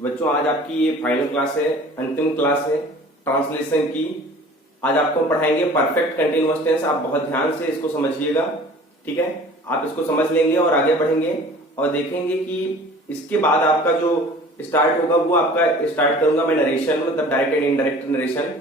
तो बच्चों आज आपकी ये फाइनल क्लास है, अंतिम क्लास है ट्रांसलेशन की। आज आपको पढ़ाएंगे परफेक्ट कंटिन्यूअस टेंस। आप बहुत ध्यान से इसको समझिएगा, ठीक है। आप इसको समझ लेंगे और आगे बढ़ेंगे और देखेंगे कि इसके बाद आपका जो स्टार्ट होगा वो आपका स्टार्ट करूंगा मैं नरेशन, मतलब डायरेक्ट एंड इनडायरेक्ट नरेशन,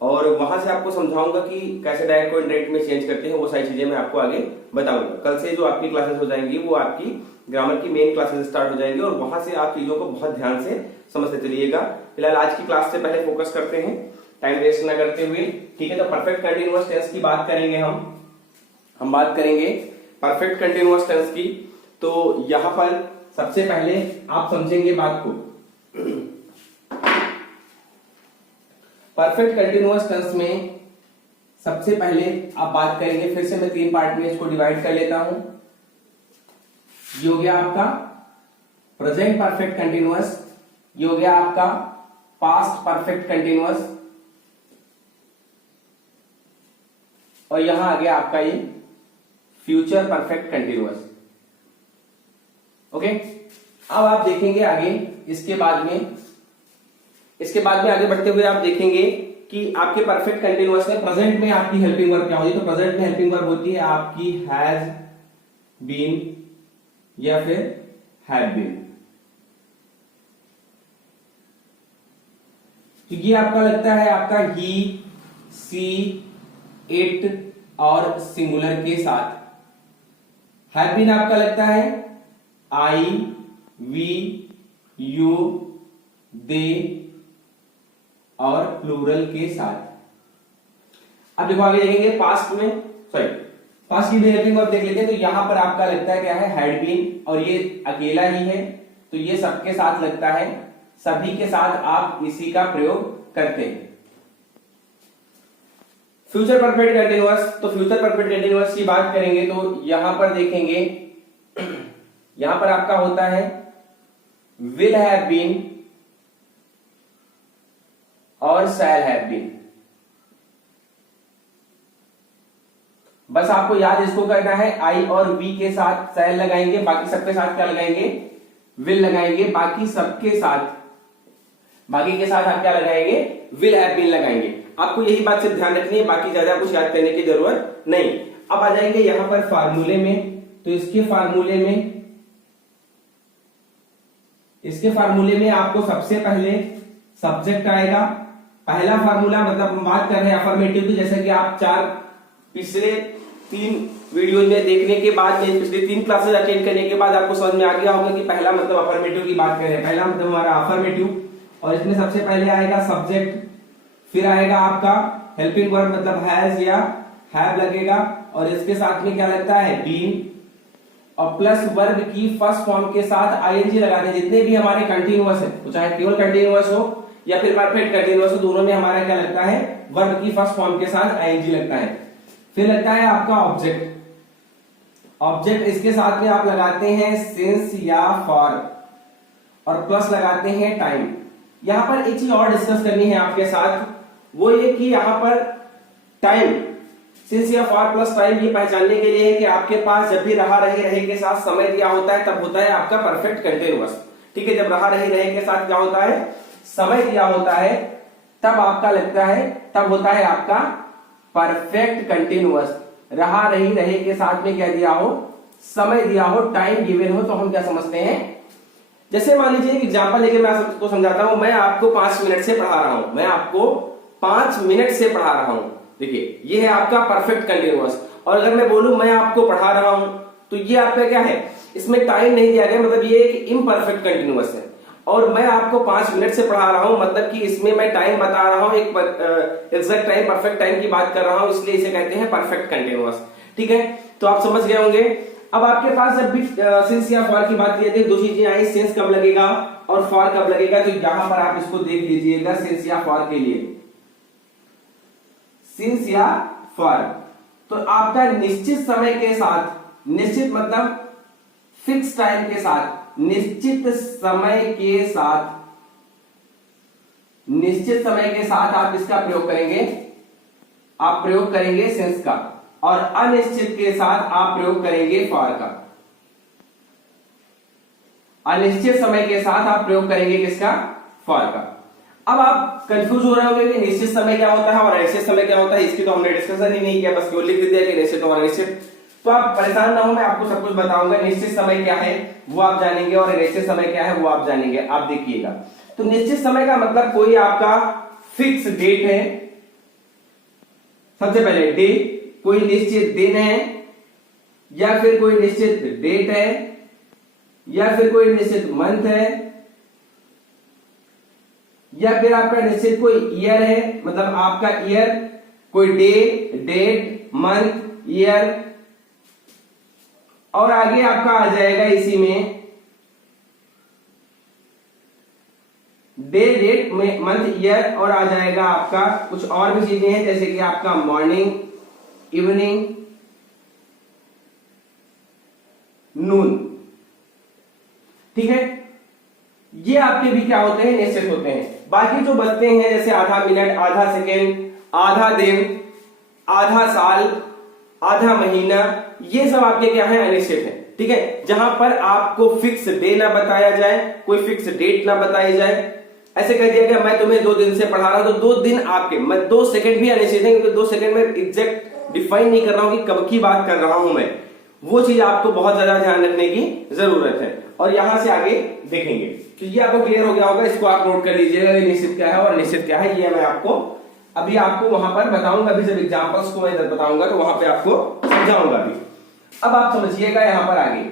और वहां से आपको समझाऊंगा कि कैसे डायरेक्ट को इनडायरेक्ट में चेंज करते हैं। वो सारी चीजें मैं आपको आगे बताऊंगा। कल से जो आपकी क्लासेस हो जाएंगी वो आपकी ग्रामर की मेन क्लासेस स्टार्ट हो जाएंगी और वहां से आप चीजों को बहुत ध्यान से समझते चलिएगा। फिलहाल आज की क्लास से पहले फोकस करते हैं, टाइम वेस्ट ना करते हुए, ठीक है। तो परफेक्ट कंटिन्यूअस टेंस की बात करेंगे हम बात करेंगे परफेक्ट कंटिन्यूअस टेंस की। तो यहां पर सबसे पहले आप समझेंगे बात को। परफेक्ट कंटिन्यूअस टेंस में सबसे पहले आप बात करेंगे, फिर से मैं 3 पार्ट में इसको डिवाइड कर लेता हूं। ये हो गया आपका प्रेजेंट परफेक्ट कंटिन्यूअस, ये हो गया आपका पास्ट परफेक्ट कंटिन्यूअस, और यहां आ गया आपका ये फ्यूचर परफेक्ट कंटिन्यूअस। ओके, अब आप देखेंगे आगे इसके बाद में आगे बढ़ते हुए आप देखेंगे कि आपके परफेक्ट कंटिन्यूअस में प्रेजेंट में आपकी हेल्पिंग वर्ब क्या होती है। तो प्रेजेंट में हेल्पिंग वर्ब होती है आपकी हैज बीन या फिर हैव बीन। तो ये आपका लगता है आपका ही, सी, इट और सिंगुलर के साथ। हैव बीन आपका लगता है आई, वी, यू, दे और प्लूरल के साथ। अब देखो आगे देखेंगे पास्ट की भी हेल्पिंग वर्ब देख लेते हैं। तो यहां पर आपका लगता है क्या है, हैड बीन, और ये अकेला ही है तो ये सबके साथ लगता है, सभी के साथ आप इसी का प्रयोग करते हैं। फ्यूचर परफेक्ट कंटिन्यूअस, तो फ्यूचर परफेक्ट कंटिन्यूअस की बात करेंगे तो यहां पर देखेंगे, यहां पर आपका होता है विल हैव बीन और शैल हैव बीन। बस आपको याद इसको करना है, आई और वी के साथ शैल लगाएंगे, बाकी सबके साथ क्या लगाएंगे, विल लगाएंगे, बाकी के साथ आप क्या लगाएंगे, विल हैव बीन लगाएंगे। आपको यही बात सिर्फ ध्यान रखनी है, बाकी ज्यादा कुछ याद करने की जरूरत नहीं। अब आ जाएंगे यहां पर फार्मूले में। तो इसके फार्मूले में आपको सबसे पहले सब्जेक्ट आएगा। पहला फार्मूला, मतलब हम बात कर रहे हैं अफर्मेटिव की, जैसे कि आप पिछले 3 वीडियो में देखने के बाद, पिछले 3 क्लासेस अटेंड करने के बाद आपको समझ में आ गया होगा कि पहला मतलब अफर्मेटिव की बात कर रहे हैं। पहला मतलब हमारा अफर्मेटिव, और इसमें सबसे पहले आएगा सब्जेक्ट, फिर आएगा आपका हेल्पिंग वर्ब मतलब हैज या हैव लगेगा, और इसके साथ में क्या लगता है, बीन, और प्लस वर्ब की फर्स्ट फॉर्म के साथ आईएनजी लगाते हैं। जितने भी हमारे कंटिन्यूअस है, तो चाहे केवल कंटिन्यूअस हो या फिर परफेक्ट कंटिन्यूअस हो, दोनों में हमारा क्या लगता है, वर्ब की फर्स्ट फॉर्म के साथ आईएनजी लगता है। फिर लगता है आपका ऑब्जेक्ट, इसके साथ में आप लगाते हैं सिंस या फॉर, और प्लस लगाते हैं टाइम। यहां पर एक चीज और डिस्कस करनी है आपके साथ, वो ये कि यहां पर टाइम, सिंस या फॉर प्लस टाइम, ये पहचानने के लिए है कि आपके पास जब भी रहा रहे के साथ समय दिया होता है तब होता है आपका परफेक्ट कंटिन्यूअस, ठीक है। जब रहा रहे के साथ क्या होता है, समय दिया होता है, तब आपका लगता है, तब होता है आपका परफेक्ट कंटिन्यूअस। रहा रहे के साथ में क्या दिया हो, समय दिया हो, टाइम गिवन हो, तो हम क्या समझते हैं, जैसे मान लीजिए एक एग्जांपल लेके मैं आपको समझाता हूं। मैं आपको 5 मिनट से पढ़ा रहा हूं, देखिए ये है आपका परफेक्ट कंटिन्यूअस। और अगर मैं बोलूं मैं आपको पढ़ा रहा हूं, तो ये आपका क्या है, इसमें टाइम नहीं दिया गया, मतलब ये एक इम्परफेक्ट कंटिन्यूअस है। और मैं आपको 5 मिनट से पढ़ा रहा हूं, मतलब कि इसमें मैं टाइम बता रहा हूं, एक एग्जैक्ट टाइम, परफेक्ट टाइम की बात कर रहा हूं, इसलिए इसे कहते हैं परफेक्ट कंटिन्यूअस, ठीक है। तो आप समझ गए होंगे। अब आपके पास जब भी सिंस या फॉर की बात की जाती है, 2 चीजें आई, सिंस कब लगेगा और फॉर कब लगेगा। तो यहां पर आप इसको देख लीजिएगा, सिंस या फॉर के लिए, सिंस या फॉर, तो आपका निश्चित समय के साथ, निश्चित मतलब फिक्स टाइम के साथ, निश्चित समय के साथ आप इसका प्रयोग करेंगे, सिंस का, और अनिश्चित के साथ आप प्रयोग करेंगे फॉर का। अनिश्चित समय के साथ आप प्रयोग करेंगे किसका, फॉर का। अब आप कंफ्यूज हो रहे होंगे कि निश्चित समय क्या होता है और अनिश्चित समय क्या होता है, इसकी तो हमने डिस्कशन ही नहीं किया, बस केवल लिख दिया कि निश्चित और अनिश्चित। तो आप परेशान ना हो, मैं आपको सब कुछ बताऊंगा। निश्चित समय क्या है वो आप जानेंगे और अनिश्चित समय क्या है वो आप जानेंगे। आप देखिएगा, तो निश्चित समय का मतलब कोई आपका फिक्स डेट है, सबसे पहले डे, कोई निश्चित दिन है, या फिर कोई निश्चित डेट है, या फिर कोई निश्चित मंथ है, या फिर आपका निश्चित कोई ईयर है, मतलब आपका ईयर, कोई डे, डेट, मंथ, ईयर, और आगे आपका आ जाएगा इसी में डे, डेट, मंथ, ईयर, और आ जाएगा आपका कुछ और भी चीजें हैं, जैसे कि आपका मॉर्निंग, इवनिंग, नून। ठीक है, ये आपके भी क्या होते हैं, निश्चित होते हैं। बाकी जो बचते हैं जैसे आधा मिनट, आधा सेकेंड, आधा दिन, आधा साल, आधा महीना, ये सब आपके क्या है, अनिश्चित है। ठीक है, जहां पर आपको फिक्स डे ना बताया जाए, कोई फिक्स डेट ना बताई जाए, ऐसे कह दिया गया मैं तुम्हें 2 दिन से पढ़ा रहा हूं, तो 2 दिन आपके, मैं 2 सेकंड भी अनिश्चित है, क्योंकि 2 सेकंड में एग्जैक्ट डिफाइन नहीं कर रहा हूं कि कब की बात कर रहा हूं मैं। वो चीज आपको बहुत ज्यादा ध्यान रखने की जरूरत है। और यहां से आगे देखेंगे, तो ये आपको क्लियर हो गया होगा, इसको आप नोट कर लीजिएगा, निश्चित क्या है और अनिश्चित क्या है, ये मैं आपको अभी आपको वहां पर बताऊंगा। अभी जब एग्जांपल्स को मैं इधर बताऊंगा तो वहां पे आपको समझाऊंगा भी। अब आप समझिएगा यहां पर आगे,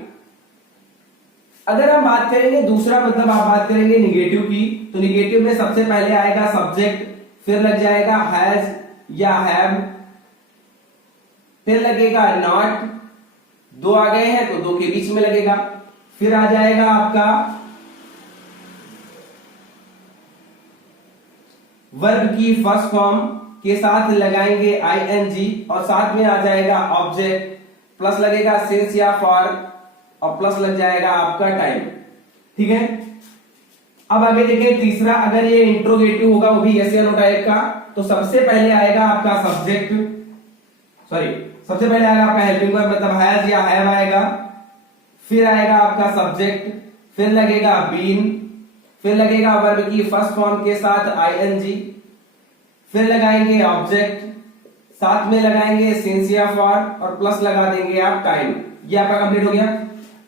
अगर हम बात करेंगे दूसरा, मतलब आप बात करेंगे निगेटिव की, तो निगेटिव में सबसे पहले आएगा सब्जेक्ट, फिर लग जाएगा हैज या हैव, फिर लगेगा नॉट, 2 आ गए हैं तो 2 के बीच में लगेगा, फिर आ जाएगा आपका वर्ब की फर्स्ट फॉर्म के साथ लगाएंगे आईएनजी, और साथ में आ जाएगा ऑब्जेक्ट, प्लस लगेगा सिंस या फॉर, और प्लस लग जाएगा आपका टाइम। ठीक है, अब आगे देखिए तीसरा, अगर ये इंट्रोगेटिव होगा वो भी यस या नो टाइप का, तो सबसे पहले आएगा आपका सब्जेक्ट, सबसे पहले आएगा आपका हेल्पिंग वर्ब, मतलब हैज या हैव आएगा, फिर आएगा आपका सब्जेक्ट, फिर लगेगा बीन, फिर लगेगा वर्ब की फर्स्ट फॉर्म के साथ आईएनजी, फिर लगाएंगे ऑब्जेक्ट, साथ में लगाएंगे सिंस या फॉर, और प्लस लगा देंगे आप टाइम। ये आपका कंप्लीट हो गया।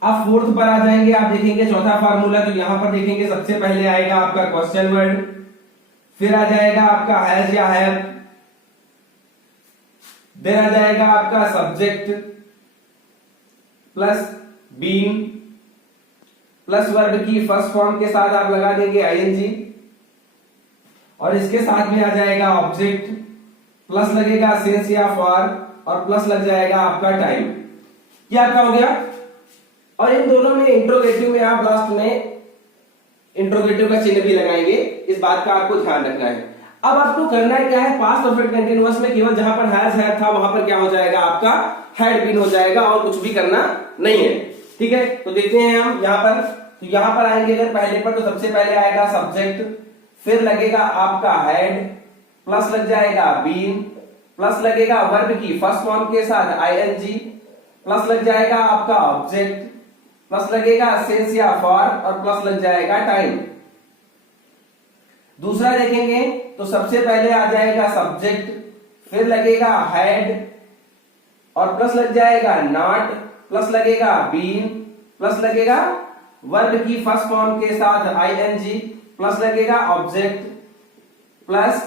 अब फोर्थ पर आ जाएंगे, आप देखेंगे चौथा फार्मूला, तो यहां पर देखेंगे सबसे पहले आएगा आपका क्वेश्चन वर्ड, फिर आ जाएगा आपका हैज या हैव, देन आ जाएगा आपका subject plus been plus verb की फर्स्ट फॉर्म के साथ आप लगा देंगे आईएनजी, और इसके साथ में आ जाएगा ऑब्जेक्ट, प्लस लगेगा सिंस या फॉर, और प्लस लग जाएगा आपका टाइम। क्या आपका हो गया। और इन दोनों में इंट्रोगेटिव में आप लास्ट में इंट्रोगेटिव का चिन्ह भी लगाएंगे, इस बात का आपको ध्यान रखना है। अब आपको करना है क्या है, पास्ट परफेक्ट कंटीन्यूअस में केवल जहां पर हैज हैड था वहां पर क्या हो जाएगा, आपका हैड बीन हो जाएगा, और कुछ भी करना नहीं है। ठीक है, तो देखते हैं हम यहां पर, तो यहां पर आएंगे अगर पहले पर, तो सबसे पहले आएगा सब्जेक्ट, फिर लगेगा आपका हैड, प्लस लग जाएगा बीन, प्लस लगेगा वर्ब की फर्स्ट फॉर्म के साथ आईएनजी, प्लस लग जाएगा आपका ऑब्जेक्ट, प्लस लगेगा सिंस या फॉर, और प्लस लग जाएगा टाइम। दूसरा देखेंगे तो सबसे पहले आ जाएगा सब्जेक्ट, फिर लगेगा हैड, और प्लस लग जाएगा नॉट, प्लस लगेगा बीन, प्लस लगेगा वर्ब की फर्स्ट फॉर्म के साथ आईएनजी, प्लस लगेगा ऑब्जेक्ट, प्लस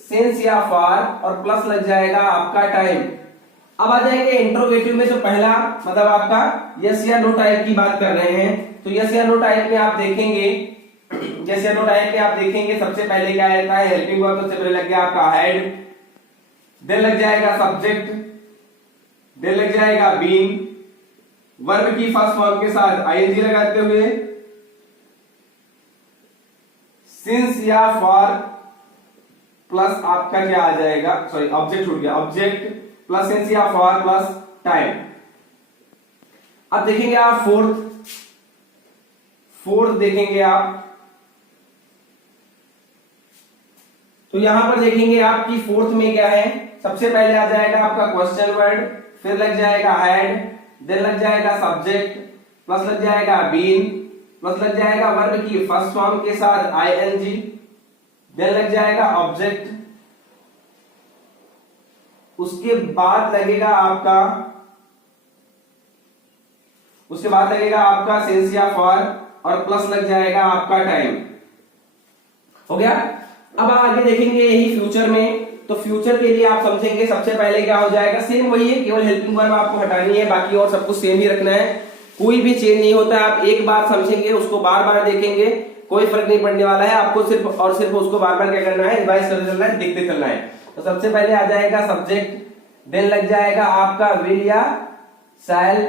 सिंस या फॉर, और प्लस लग जाएगा आपका टाइम। अब आ जाएंगे इंट्रोगेटिव में, तो पहला मतलब आपका यस या नो टाइप की बात कर रहे हैं, तो यस या नो टाइप में आप देखेंगे, यस या नो टाइप में आप देखेंगे सबसे पहले क्या रहता है, हेल्पिंग वर्ब, सबसे पहले लग गया आपका हैड, देन लग जाएगा सब्जेक्ट, देन लग जाएगा बीन, वर्ब की फर्स्ट फॉर्म के साथ आईएनजी लगाते हुए सिंस या फॉर, प्लस आपका क्या आ जाएगा, सॉरी ऑब्जेक्ट छूट गया, ऑब्जेक्ट प्लस सिंस या फॉर प्लस टाइम। अब देखेंगे आप फोर्थ देखेंगे आप, तो यहां पर देखेंगे आपकी फोर्थ में क्या है, सबसे पहले आ जाएगा आपका क्वेश्चन वर्ड, फिर लग जाएगा हैड, देन लग जाएगा सब्जेक्ट, प्लस लग जाएगा बीन, प्लस लग जाएगा वर्ब की फर्स्ट फॉर्म के साथ आईएनजी, देन लग जाएगा ऑब्जेक्ट, उसके बाद लगेगा आपका सेंस या फॉर, और प्लस लग जाएगा आपका टाइम। हो गया। अब आगे देखेंगे यही फ्यूचर में, तो फ्यूचर के लिए आप समझेंगे सबसे पहले क्या हो जाएगा, सेम वही है, केवल हेल्पिंग वर्ब आपको हटानी है, बाकी और सब कुछ सेम ही रखना है, कोई भी चेंज नहीं होता है। आप एक बार समझेंगे, उसको बार बार देखेंगे, कोई फर्क नहीं पड़ने वाला है, आपको सिर्फ और सिर्फ उसको बार बार क्या करना है, रिवाइज करते चलना है, देखते चलना है। तो सबसे पहले आ जाएगा सब्जेक्ट, देन लग जाएगा आपका विल या शैल,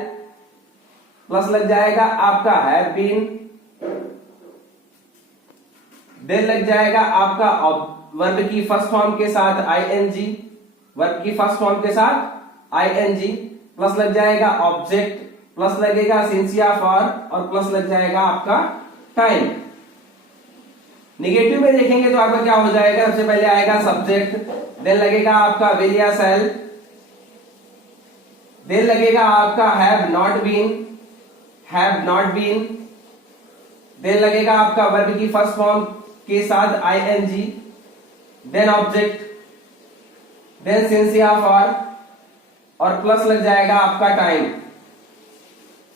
प्लस लग जाएगा आपका हैव बीन, देन लग जाएगा आपका वर्ब की फर्स्ट फॉर्म के साथ आईएनजी, वर्ब की फर्स्ट फॉर्म के साथ आईएनजी, प्लस लग जाएगा ऑब्जेक्ट, प्लस लगेगा सिंस या फॉर, और प्लस लग जाएगा आपका टाइम। नेगेटिव में देखेंगे तो आपका क्या हो जाएगा, सबसे पहले आएगा सब्जेक्ट, देन लगेगा आपका विल या शैल, देन लगेगा आपका हैव नॉट बीन, देन लगेगा आपका वर्ब की फर्स्ट फॉर्म के साथ ING, then object, then since या फॉर, और प्लस लग जाएगा आपका टाइम।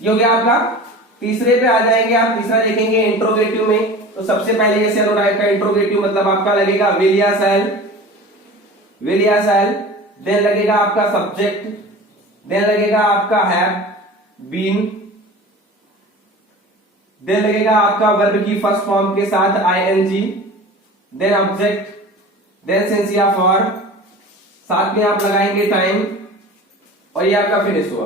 ये हो गया आपका। तीसरे पे आ जाएंगे आप, तीसरा देखेंगे इंट्रोगेटिव में, तो सबसे पहले जैसे एरो टाइप का इंट्रोगेटिव मतलब आपका लगेगा विल या शैल, देन लगेगा आपका सब्जेक्ट, देन लगेगा आपका हैव बीन, देन लगेगा आपका वर्ब की फर्स्ट फॉर्म के साथ ING, then object, then since या फॉर, साथ में आप लगाएंगे टाइम, और ये आपका फिनिश हुआ।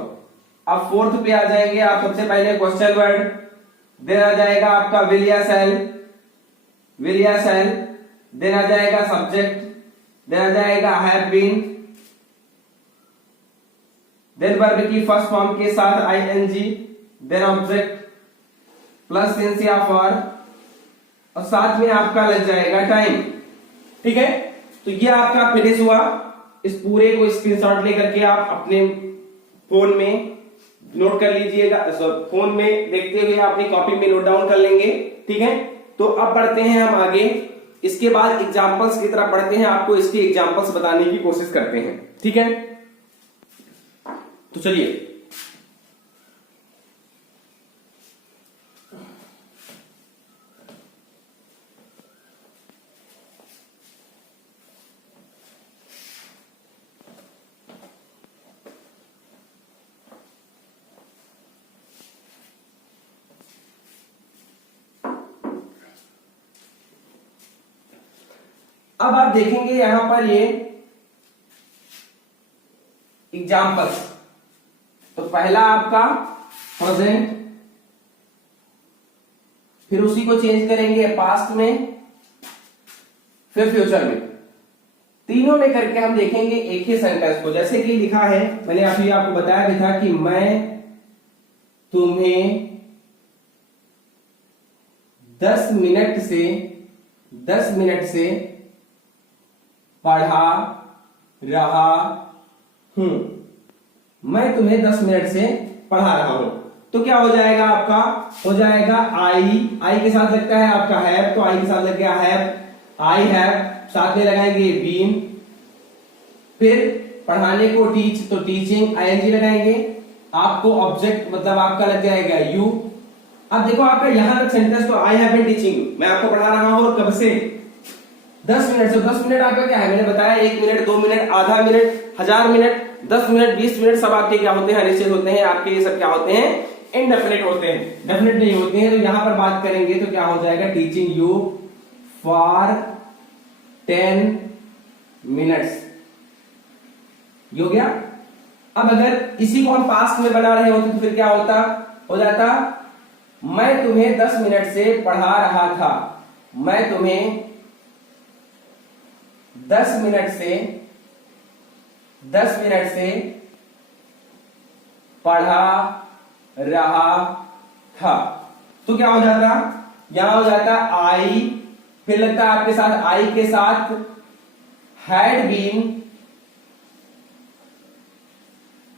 अब फोर्थ पे आ जाएंगे आप, सबसे पहले क्वेश्चन वर्ड, देन आ जाएगा आपका विल या शैल, देन आ जाएगा सब्जेक्ट, देन आ जाएगा हैव बीन, देन वर्ब की फर्स्ट फॉर्म के साथ ING, then object plus since या फॉर, और साथ में आपका लग जाएगा टाइम। ठीक है, तो ये आपका फिनिश हुआ। इस पूरे को स्क्रीनशॉट लेकर के आप अपने फोन में नोट कर लीजिएगा, फोन में देखते हुए अपनी कॉपी में नोट डाउन कर लेंगे। ठीक है, तो अब बढ़ते हैं हम आगे, इसके बाद एग्जांपल्स की तरफ बढ़ते हैं, आपको इसके एग्जांपल्स बताने की कोशिश करते हैं। ठीक है, तो चलिए अब आप देखेंगे यहां पर ये एग्जाम्पल्स, तो पहला आपका प्रेजेंट, फिर उसी को चेंज करेंगे पास्ट में, फिर फ्यूचर में, तीनों में करके हम देखेंगे एक ही सेंटेंस को। जैसे कि लिखा है, मैंने अभी आपको बताया भी था कि मैं तुम्हें 10 मिनट से पढ़ा रहा हूं, मैं तुम्हें 10 मिनट से पढ़ा रहा हूं, तो क्या हो जाएगा आपका, हो जाएगा आई के साथ लगता है आपका हैव, तो आई के साथ लग गया हैव, आई हैव, साथ में लगाएंगे बीन, फिर पढ़ाने को टीच, तो टीचिंग आईएनजी लगाएंगे, आपको ऑब्जेक्ट मतलब आपका लग जाएगा यू। अब देखो आपका यहां तक सेंटेंस, तो आई हैव बीन टीचिंग, मैं आपको पढ़ा रहा हूं, और कब से, 10 मिनट से। 10 मिनट आपका क्या है, मैंने बताया 1 मिनट, 2 मिनट, आधा मिनट, 1000 मिनट, 10 मिनट, 20 मिनट, सब आपके क्या होते हैं, अनिश्चित होते हैं, आपके ये सब क्या होते हैं, इनडेफिनिट होते हैं, डेफिनेट नहीं होते हैं। तो यहां पर बात करेंगे तो क्या हो जाएगा, टीचिंग यू फॉर 10 मिनट्स, ये हो गया। अब अगर इसी को हम पास्ट में बना रहे होते तो फिर क्या होता, हो जाता मैं तुम्हें 10 मिनट से पढ़ा रहा था, मैं तुम्हें 10 मिनट से पढ़ा रहा था, तो क्या हो जाता, यहां हो जाता आई, फिर लगता है आपके साथ आई के साथ हैड बीन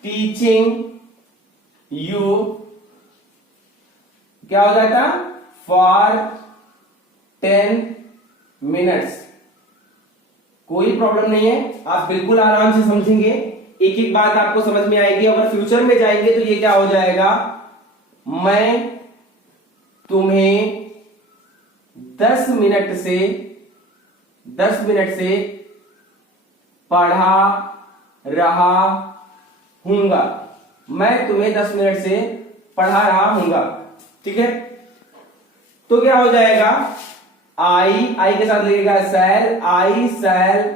टीचिंग यू, क्या हो जाता फॉर 10 मिनट्स। कोई प्रॉब्लम नहीं है, आप बिल्कुल आराम से समझेंगे, एक एक बात आपको समझ में आएगी। अगर फ्यूचर में जाएंगे तो ये क्या हो जाएगा, मैं तुम्हें 10 मिनट से पढ़ा रहा हूंगा। मैं तुम्हें 10 मिनट से पढ़ा रहा हूंगा, ठीक है। तो क्या हो जाएगा, आई के साथ लगेगा shall, I shall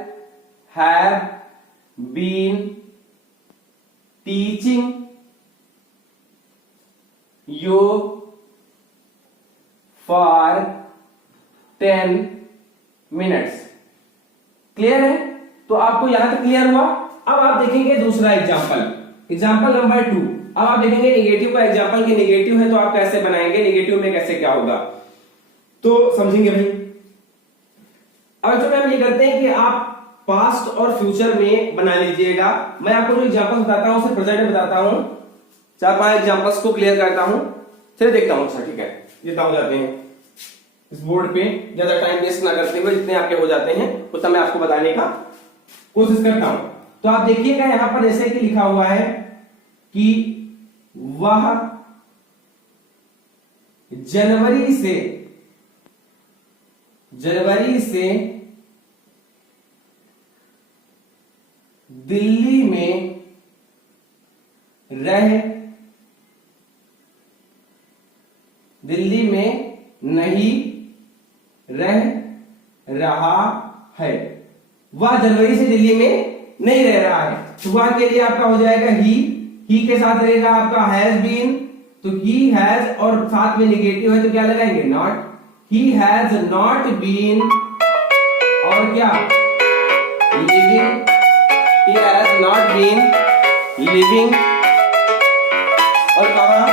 have been teaching you for 10 minutes. Clear है? तो आपको यहां तक क्लियर हुआ। अब आप देखेंगे दूसरा एग्जाम्पल नंबर 2। अब आप देखेंगे निगेटिव का एग्जाम्पल, की निगेटिव है तो आप कैसे बनाएंगे, निगेटिव में कैसे क्या होगा, तो समझेंगे भाई। अब जो हम ये करते हैं कि आप पास्ट और फ्यूचर में बना लीजिएगा। मैं आपको जो एग्जांपल बताता हूं उसे प्रेजेंट में बताता हूं, 4-5 एग्जांपल्स को क्लियर करता हूं। चलिए देखता हूं। अच्छा ठीक है, जितना हो जाते हैं इस बोर्ड पे, ज्यादा टाइम वेस्ट ना करते हुए जितने आपके हो जाते हैं उतना मैं आपको बताने का कोशिश करता हूं। तो आप देखिएगा यहां पर जैसे कि लिखा हुआ है कि वह जनवरी से दिल्ली में नहीं रह रहा है। वह जनवरी से दिल्ली में नहीं रह रहा है। तो वह के लिए आपका हो जाएगा ही के साथ रहेगा आपका हैज बीन, तो ही हैज और साथ में निगेटिव है तो क्या लगाएंगे, not. He has not been और क्या, living. He has not been living और कहा,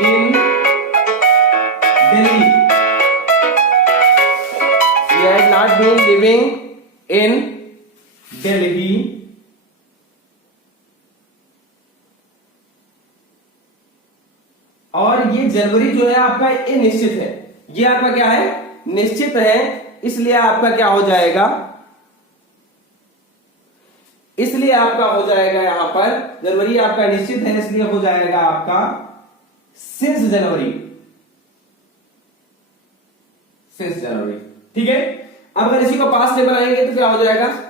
इन Delhi. He had not been living in Delhi और ये जनवरी जो है आपका ये निश्चित है, ये आपका क्या है, निश्चित है। इसलिए आपका क्या हो जाएगा, इसलिए आपका हो जाएगा यहां पर जनवरी आपका निश्चित है, इसलिए हो जाएगा आपका सिंस जनवरी। ठीक है। अब अगर इसी को पास्ट में बनाएंगे तो क्या हो जाएगा,